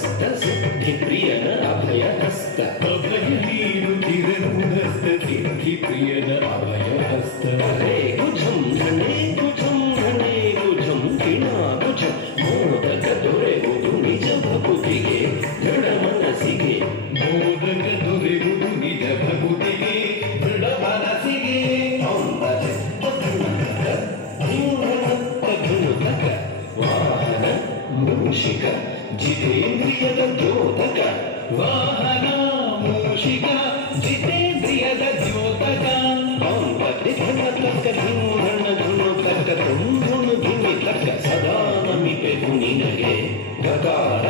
ಹಸ್ತ ಸಿದ್ಧಿ ಪ್ರಿಯನ ಅಭಯ ಹಸ್ತ ಅಭಯ ನೀನು ಚಿರನುಹಸ್ತ ಸಿದ್ಧಿ ಪ್ರಿಯನ ಅಭಯ ಹಸ್ತ ಹರೇ ಕುಜಂ ಧಣೇ ಕುಜಂ ಧಣೇ ಕುಜಂ ಕಿಣಾ ಕುಜಂ ಮೋದಕ ದೊರೆಯುವುದು ನಿಜ ಭಕುತಿಗೆ ದೃಢ ಮನಸ್ಸಿಗೆ ಮೋದಕ ದೊರೆಯುವುದು ನಿಜ ಭಕುತಿಗೆ ದೃಢ ಮನಸ್ಸಿಗೆ ವಾಹನ ಮೂಷಿಕ ಜಿತೇಂದ್ರಿಯದ ದ್ಯೋತಕ ವಾಹನ ಮೂಷಿಕ ಜಿತೇಂದ್ರಿಯದ ದ್ಯೋತಕ ಪತಿ ಧನ ತಕ್ಕ ಧುಣ ಧುಣು ತಕ್ಕ ತುಂಧುಣು ಧುಣಿ ತಕ್ಕ ಸದಾ ನಮಿಪೆದು ನಿನಗೆ ಗಕಾರ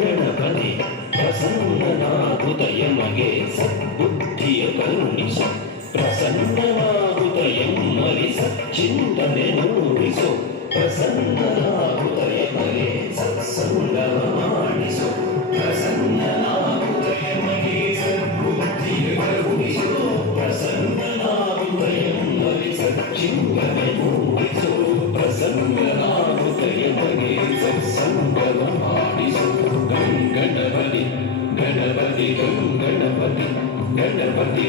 ಗಣಪತಿ ಪ್ರಸನ್ನನಾಗುತ್ತಯಮಗೆ ಸದ್ಬುದ್ಧಿಯ ಕರುಣಿಸು ಪ್ರಸನ್ನನಾಗುತ್ತಯಮ್ಮಲಿ ಸಚ್ಚಿಂತನೆ ಮೂಡಿಸು ಪ್ರಸನ್ನನಾಗುತ್ತಯಮಗೆ ಸತ್ಸಂಗಮ ಮಾಡಿಸು ಪ್ರಸನ್ನನಾಗುತ್ತಯಮಗೆ ಸದ್ಬುದ್ಧಿಯ ಕರುಣಿಸು ಪ್ರಸನ್ನನಾಗುತ್ತಯಮ್ಮಲಿ ಸಚ್ಚಿಂತನೆ ಮೂಡಿಸು ಪ್ರಸನ್ನನಾಗುತ್ತಯಮಗೆ ಸತ್ಸಂಗಮ ಮಾಡಿಸು ಗಣಪತಿ ಗಣಪತಿ ಗಣಪತಿ ಗಣಪತಿ ಗಣಪತಿ